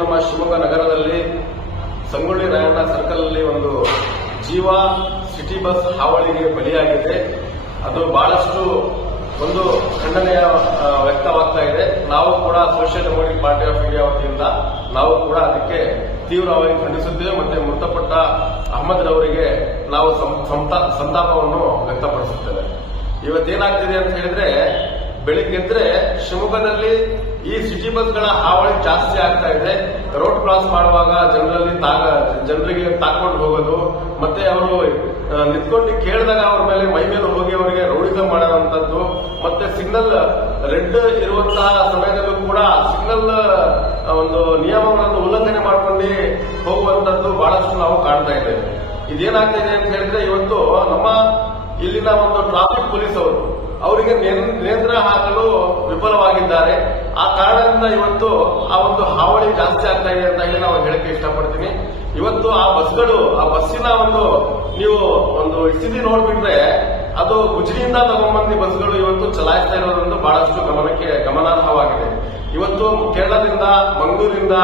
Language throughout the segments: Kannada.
ನಮ್ಮ ಶಿವಮೊಗ್ಗ ನಗರದಲ್ಲಿ ಸಂಗೊಳ್ಳಿ ರಾಯಣ್ಣ ಸರ್ಕಲ್ ಅಲ್ಲಿ ಒಂದು ಜೀವ ಸಿಟಿ ಬಸ್ ಹಾವಳಿಗೆ ಬಲಿಯಾಗಿದೆ. ಅದು ಬಹಳಷ್ಟು ಒಂದು ಖಂಡನೆಯ ವ್ಯಕ್ತವಾಗ್ತಾ ಇದೆ. ನಾವು ಕೂಡ social democratic party of India ವತಿಯಿಂದ ನಾವು ಕೂಡ ಅದಕ್ಕೆ ತೀವ್ರವಾಗಿ ಖಂಡಿಸುತ್ತೇವೆ. ಮತ್ತೆ ಮೃತಪಟ್ಟ ಅಹಮದ್ ರವರಿಗೆ ನಾವು ಸಂತಾಪವನ್ನು ವ್ಯಕ್ತಪಡಿಸುತ್ತೇವೆ. ಇವತ್ತೇನಾಗ್ತಿದೆ ಅಂತ ಹೇಳಿದ್ರೆ, ಬೆಳಿಗ್ಗೆದ್ರೆ ಶಿವಮೊಗ್ಗದಲ್ಲಿ ಈ ಸಿಟಿ ಬಸ್ಗಳ ಹಾವಳಿ ಜಾಸ್ತಿ ಆಗ್ತಾ ಇದೆ. ರೋಡ್ ಕ್ರಾಸ್ ಮಾಡುವಾಗ ಜನರಿಗೆ ತಾಕೊಂಡು ಹೋಗೋದು, ಮತ್ತೆ ಅವರು ನಿಂತ್ಕೊಂಡು ಕೇಳಿದಾಗ ಅವ್ರ ಮೇಲೆ ಮೈ ಮೇಲೆ ಹೋಗಿ ಅವರಿಗೆ ರೌಡಿಸಂ ಮಾಡುವಂತದ್ದು, ಮತ್ತೆ ಸಿಗ್ನಲ್ ರೆಡ್ ಇರುವಂತಹ ಸಮಯದಲ್ಲೂ ಕೂಡ ಸಿಗ್ನಲ್ ಒಂದು ನಿಯಮಗಳನ್ನು ಉಲ್ಲಂಘನೆ ಮಾಡಿಕೊಂಡು ಹೋಗುವಂತದ್ದು ಬಹಳಷ್ಟು ನಾವು ಕಾಣ್ತಾ ಇದ್ದೇವೆ. ಇದೇನಾಗ್ತಿದೆ ಅಂತ ಹೇಳಿದ್ರೆ, ಇವತ್ತು ನಮ್ಮ ಇಲ್ಲಿನ ಒಂದು ಟ್ರಾಫಿಕ್ ಪೊಲೀಸ್ ಅವರಿಗೆ ನಿಯಂತ್ರಣ ಹಾಕಲು ವಿಫಲವಾಗಿದ್ದಾರೆ. ಆ ಕಾರಣದಿಂದ ಇವತ್ತು ಆ ಒಂದು ಹಾವಳಿ ಜಾಸ್ತಿ ಆಗ್ತಾ ಇದೆ ಅಂತ ಹೇಳಿ ನಾವು ಹೇಳಕ್ಕೆ ಇಷ್ಟಪಡ್ತೀನಿ. ಇವತ್ತು ಆ ಬಸ್ಸಿನ ನೀವು ಒಂದು ಸ್ಥಿತಿ ನೋಡ್ಬಿಟ್ರೆ, ಅದು ಗುಜರಿಯಿಂದ ತಗೊಂಡ್ಬಂದಿ ಬಸ್ಗಳು ಇವತ್ತು ಚಲಾಯಿಸ್ತಾ ಇರೋದ್ರಿಂದ ಬಹಳಷ್ಟು ಗಮನಾರ್ಹವಾಗಿದೆ. ಇವತ್ತು ಕೇರಳದಿಂದ, ಮಂಗಳೂರಿಂದ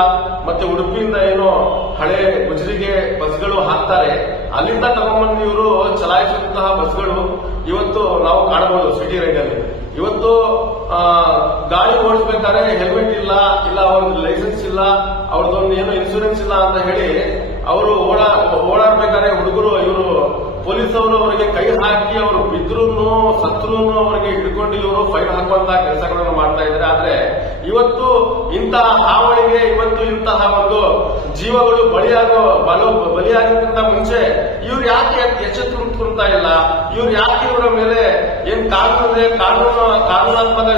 ಮತ್ತೆ ಉಡುಪಿಯಿಂದ ಏನೋ ಹಳೆ ಗುಜರಿಗೆ ಬಸ್ಗಳು ಹಾಕ್ತಾರೆ, ಅಲ್ಲಿಂದ ತಗೊಂಡ್ಬಂದು ಇವರು ಚಲಾಯಿಸುವಂತಹ ಬಸ್ಗಳು ಇವತ್ತು ನಾವು ಕಾಣಬಹುದು ಸಿಟಿ ರೈಡ್ ಅಲ್ಲಿ. ಇವತ್ತು ಗಾಡಿ ಓಡಿಸ್ಬೇಕಾದ್ರೆ ಹೆಲ್ಮೆಟ್ ಇಲ್ಲ ಅವ್ರದ್ದು ಲೈಸೆನ್ಸ್ ಇಲ್ಲ, ಅವ್ರದ್ದೊಂದು ಏನು ಇನ್ಸೂರೆನ್ಸ್ ಇಲ್ಲ ಅಂತ ಹೇಳಿ ಅವರು ಓಡಾಡ್ಬೇಕಾದ್ರೆ ಹುಡುಗರು ಇವರು ಪೊಲೀಸವರು ಅವರಿಗೆ ಕೈ ಹಾಕಿ ಅವರು ಬಿದ್ರು ಸತ್ರು ಅವರಿಗೆ ಹಿಡ್ಕೊಂಡು ಇವರು ಫೈನ್ ಹಾಕುವಂತಹ ಕೆಲಸಗಳನ್ನು ಮಾಡ್ತಾ ಇದ್ದಾರೆ. ಆದ್ರೆ ಇವತ್ತು ಇಂತಹ ಹಾವಳಿಗೆ, ಇವತ್ತು ಇಂತಹ ಒಂದು ಜೀವಗಳು ಬಲಿಯಾಗೋದಕ್ಕಿಂತ ಮುಂಚೆ ಇವ್ರು ಯಾಕೆ ಎಚ್ಚೆತ್ತುಕೊಂತಾ ಇಲ್ಲ? ಇವ್ರು ಯಾಕೆ ಇವರ ಮೇಲೆ ಏನ್ ಕಾನೂನಾತ್ಮಕ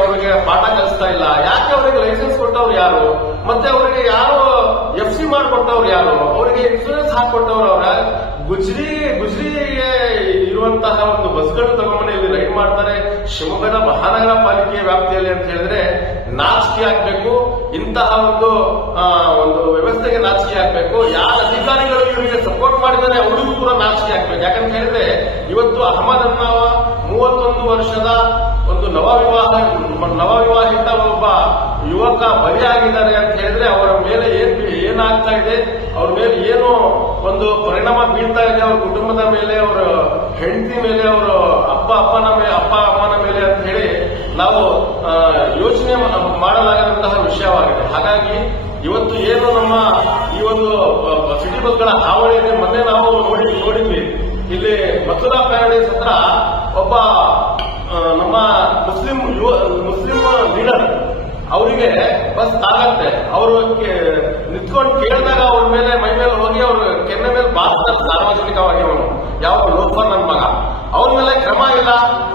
ಅವರಿಗೆ ಪಾಠ ಕಲಿಸ್ತಾ ಇಲ್ಲ? ಯಾಕೆ ಅವರಿಗೆ ಲೈಸೆನ್ಸ್ ಕೊಟ್ಟವ್ರು ಯಾರು? ಮತ್ತೆ ಅವರಿಗೆ ಯಾರು FC ಮಾಡಿಕೊಟ್ಟವ್ರು ಯಾರು? ಅವರಿಗೆ ಇನ್ಸೂರೆನ್ಸ್ ಹಾಕೊಟ್ಟವ್ರು ಅವರ? ಗುಜರಿಗೆ ಇರುವಂತಹ ಒಂದು ಬಸ್ಗಳು ತಗೊಂಡು ಇಲ್ಲಿ ರೈಡ್ ಮಾಡ್ತಾರೆ ಶಿವಮೊಗ್ಗದ ಮಹಾನಗರ ಪಾಲಿಕೆ ವ್ಯಾಪ್ತಿಯಲ್ಲಿ ಅಂತ ಹೇಳಿದ್ರೆ ನಾಚಿಕೆ ಆಗ್ಬೇಕು. ಇಂತಹ ಒಂದು ವ್ಯವಸ್ಥೆಗೆ ನಾಚಿಕೆ ಆಗ್ಬೇಕು. ಯಾರ ಅಧಿಕಾರಿಗಳು ಇವರಿಗೆ ಸಪೋರ್ಟ್ ಮಾಡಿದರೆ ಅವರಿಗೂ ಕೂಡ ನಾಚಿಕೆ ಆಗ್ಬೇಕು. ಯಾಕಂತ ಹೇಳಿದ್ರೆ, ಇವತ್ತು ಅಹಮದ್ ಅನ್ನವ 31 ವರ್ಷದ ಒಂದು ನವವಿವಾಹಿತ ಒಬ್ಬ ಯುವಕ ಬಲಿಯಾಗಿದ್ದಾರೆ ಅಂತ ಹೇಳಿದ್ರೆ, ಅವರ ಮೇಲೆ ಏನಾಗ್ತಾ ಇದೆ, ಅವ್ರ ಮೇಲೆ ಏನು ಒಂದು ಪರಿಣಾಮ ಬೀಳ್ತಾ ಇದೆ ಅವ್ರ ಕುಟುಂಬದ ಮೇಲೆ, ಅವರ ಹೆಂಡತಿ ಮೇಲೆ, ಅವರ ಅಪ್ಪ ಅಮ್ಮನ ಮೇಲೆ ಅಂತ ಹೇಳಿ ನಾವು ಯೋಚನೆ ಮಾಡಲಾಗದಂತಹ ವಿಷಯವಾಗಿದೆ. ಹಾಗಾಗಿ ಇವತ್ತು ಏನು ನಮ್ಮ ಈ ಒಂದು ಸಿಟಿ ಬಸ್ಗಳ ಹಾವಳಿ ಇದೆ, ಮೊನ್ನೆ ನಾವು ನೋಡಿದ್ವಿ. ಇಲ್ಲಿ ಮಥುರಾ ಪ್ಯಾರಡೈಸ್ ಹತ್ರ ಒಬ್ಬ ನಮ್ಮ ಮುಸ್ಲಿಂ ಲೀಡರ್ ಅವರಿಗೆ ಬಸ್ ತಾಗತ್ತೆ, ಅವರು ನಿಂತ್ಕೊಂಡು ಕೇಳಿದಾಗ ಅವ್ರ ಮೇಲೆ ಮೈ ಮೇಲೆ ಹೋಗಿ ಅವ್ರ ಕೆನ್ನೆ ಮೇಲೆ ಬಾರಿಸ್ತಾರೆ ಸಾರ್ವಜನಿಕವಾಗಿ. ಅವನು ಯಾವ ಲೋಫರ್ ನನ್ನ ಮಗ, ಅವ್ರ ಮೇಲೆ ಕ್ರಮ ಇಲ್ಲ,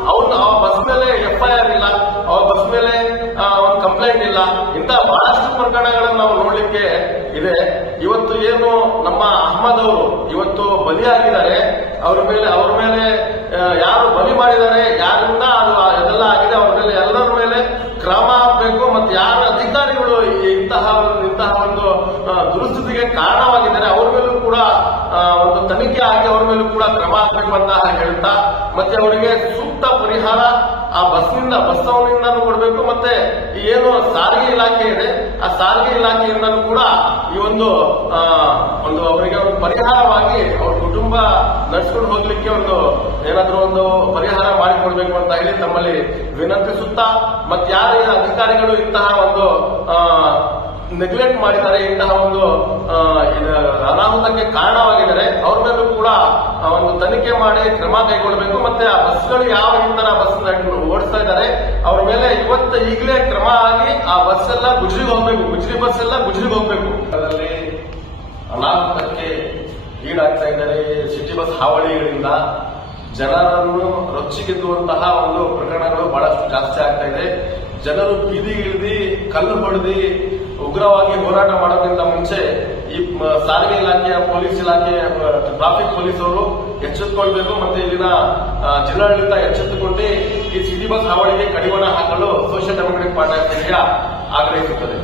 ಆ ಬಸ್ ಮೇಲೆ FIR ಇಲ್ಲ, ಅವ್ರ ಬಸ್ ಮೇಲೆ ಒಂದು ಕಂಪ್ಲೇಂಟ್ ಇಲ್ಲ. ಇಂತಹ ಬಹಳಷ್ಟು ಪ್ರಕರಣಗಳನ್ನು ನಾವು ನೋಡ್ಲಿಕ್ಕೆ ಇದೆ. ಇವತ್ತು ಏನು ನಮ್ಮ ಅಹಮದ್ ಅವರು ಇವತ್ತು ಬಲಿಯಾಗಿದ್ದಾರೆ, ಅವ್ರ ಮೇಲೆ ಯಾರು ಬಲಿ ಮಾಡಿದ್ದಾರೆ, ಯಾರಿಂದ ಅದೆಲ್ಲ ಆಗಿದೆ, ಅವ್ರ ಮೇಲೆ ಎಲ್ಲರ ಮೇಲೆ ಕ್ರಮ ಆಗಬೇಕು. ಮತ್ತೆ ಯಾರ ಅಧಿಕಾರಿಗಳು ಇಂತಹ ಒಂದು ದುರುಸ್ಥಿತಿಗೆ ಕಾರಣವಾಗಿದ್ದಾರೆ ಅವ್ರ ಮೇಲೂ ಕೂಡ ಒಂದು ತನಿಖೆ ಆಗಿ ಅವ್ರ ಮೇಲೂ ಕೂಡ ಕ್ರಮ ಆಗಬೇಕು ಅಂತ ಹೇಳ್ತಾ, ಮತ್ತೆ ಅವರಿಗೆ ಸೂಕ್ತ ಪರಿಹಾರ ಆ ಬಸ್ಸವನಿಂದನೂ ಕೊಡಬೇಕು. ಮತ್ತೆ ಏನು ಸಾರಿಗೆ ಇಲಾಖೆ ಇದೆ, ಆ ಸಾರಿಗೆ ಇಲಾಖೆಯಿಂದನೂ ಕೂಡ ಈ ಒಂದು ಅವರಿಗೆ ಒಂದು ಪರಿಹಾರವಾಗಿ ಅವ್ರ ಕುಟುಂಬ ನಡೆಸ್ಕೊಂಡು ಹೋಗ್ಲಿಕ್ಕೆ ಏನಾದ್ರೂ ಒಂದು ಪರಿಹಾರ ಮಾಡಿಕೊಡ್ಬೇಕು ಅಂತ ಹೇಳಿ ತಮ್ಮಲ್ಲಿ ವಿನಂತಿಸುತ್ತಾ, ಮತ್ತೆ ಯಾರೇ ಅಧಿಕಾರಿಗಳು ಇಂತಹ ಒಂದು ನೆಗ್ಲೆಕ್ಟ್ ಮಾಡಿದ್ದಾರೆ, ಇಂತಹ ಒಂದು ಅನಾಹುತಕ್ಕೆ ಕಾರಣವಾಗಿದ್ದಾರೆ, ಅವ್ರ ಮೇಲೂ ಕೂಡ ಒಂದು ತನಿಖೆ ಮಾಡಿ ಕ್ರಮ ಕೈಗೊಳ್ಳಬೇಕು. ಮತ್ತೆ ಆ ಬಸ್ಗಳು ಯಾವ ತರ ಬಸ್ ಓಡಿಸ್ತಾ ಇದ್ದಾರೆ ಅವ್ರ ಮೇಲೆ ಈಗಲೇ ಕ್ರಮ ಆಗಿ ಆ ಬಸ್ ಎಲ್ಲ ಗುಜರಿಗೆ ಹೋಗ್ಬೇಕು, ಬಸ್ ಎಲ್ಲ ಗುಜರಿಗೆ ಹೋಗ್ಬೇಕು. ಅದರಲ್ಲಿ ಅನಾಹುತಕ್ಕೆ ಈಡಾಗ್ತಾ ಇದ್ದಾರೆ. ಸಿಟಿ ಬಸ್ ಹಾವಳಿಗಳಿಂದ ಜನರನ್ನು ರೊಚ್ಚಿಗೆದ್ದುವಂತಹ ಒಂದು ಪ್ರಕರಣಗಳು ಬಹಳಷ್ಟು ಜಾಸ್ತಿ ಆಗ್ತಾ ಇದೆ. ಜನರು ಬೀದಿಗಿಳಿದು ಕಲ್ಲು ಹೊಡೆದು ಉಗ್ರವಾಗಿ ಹೋರಾಟ ಮಾಡೋದ್ರಿಂದ ಮುಂಚೆ ಈ ಸಾರಿಗೆ ಇಲಾಖೆಯ ಪೊಲೀಸ್ ಇಲಾಖೆ ಟ್ರಾಫಿಕ್ ಪೊಲೀಸ್ ಅವರು ಎಚ್ಚೆತ್ತುಕೊಳ್ಬೇಕು. ಮತ್ತೆ ಇಲ್ಲಿನ ಜಿಲ್ಲಾಡಳಿತ ಎಚ್ಚೆತ್ತುಕೊಂಡು ಈ ಸಿಟಿ ಬಸ್ ಹಾವಳಿಗೆ ಕಡಿವಾಣ ಹಾಕಲು social democratic party of India ಆಗ್ರಹಿಸುತ್ತದೆ.